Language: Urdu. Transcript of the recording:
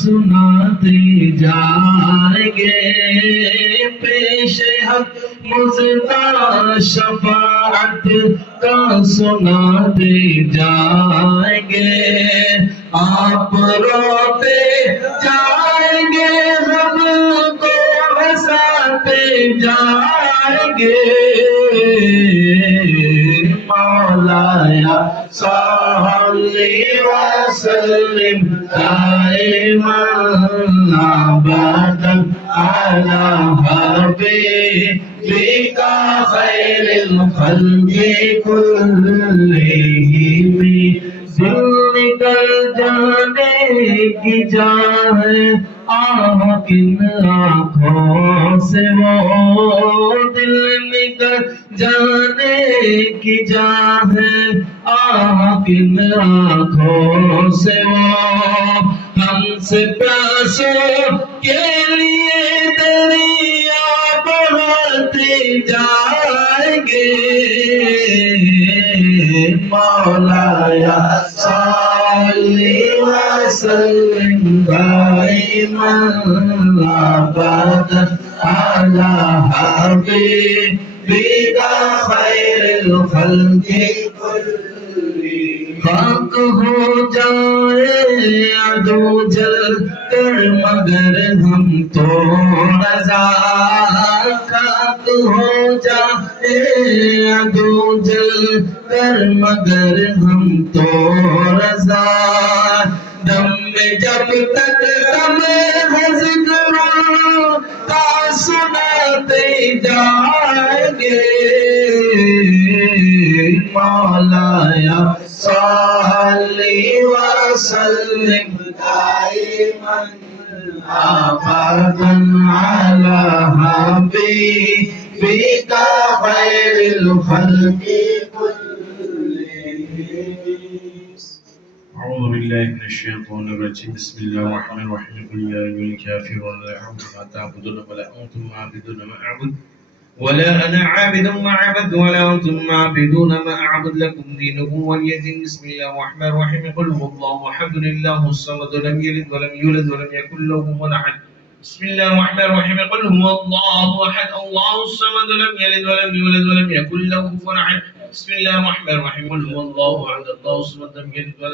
سناتے جائیں گے، پیش حق مزدہ شفاعت کا سناتے جائیں گے، آپ روتے جائیں گے، ہم کو ہنساتے جائیں گے، مولایا صلی وسلم دائما ابدا علی حبیبک خیر الخلق کلہم، دل نکل جانے کی جان ہے آہ کن آنکھوں سے وہ، دل نکل جانے کی جان ہے آہ کن آنکھوں سے وہ، ہم سے پیاسوں کے لیے دریا بہاتے جائیں گے، مولایا صلی وسلم دائما ابدا علی حبیبک خیر الخلق کلہم، خاک ہو جائے عدو جل کر مگر ہم تو رضا، خاک ہو جائے عدو جل کر مگر ہم تو رضا، دم میں جب تک دم ہے ذکروں کا سناتے جائیں گے، مولایا صلی وسلم دائما ابدا علی حبیبک خیر الخلق کلہم۔ اعوذ باللہ من الشیطان الرجیم، بسم اللہ الرحمن الرحیم، قل یا ایھا الکافرون لا اعبد ما تعبدون ولا انتم عابدون ما اعبد ولا انا عابد ما عبدتم ولا انتم عابدون ما اعبد لكم دينكم ولي دين، بسم الله الرحمن الرحيم، قل هو الله احد الله الصمد لم يلد ولم يولد ولم يكن له كفوا احد، بسم الله الرحمن الرحيم، قل هو الله احد الله الصمد لم يلد ولم يولد ولم يكن له كفوا احد، بسم الله الرحمن الرحيم، قل هو الله احد الله الصمد لم يلد ولم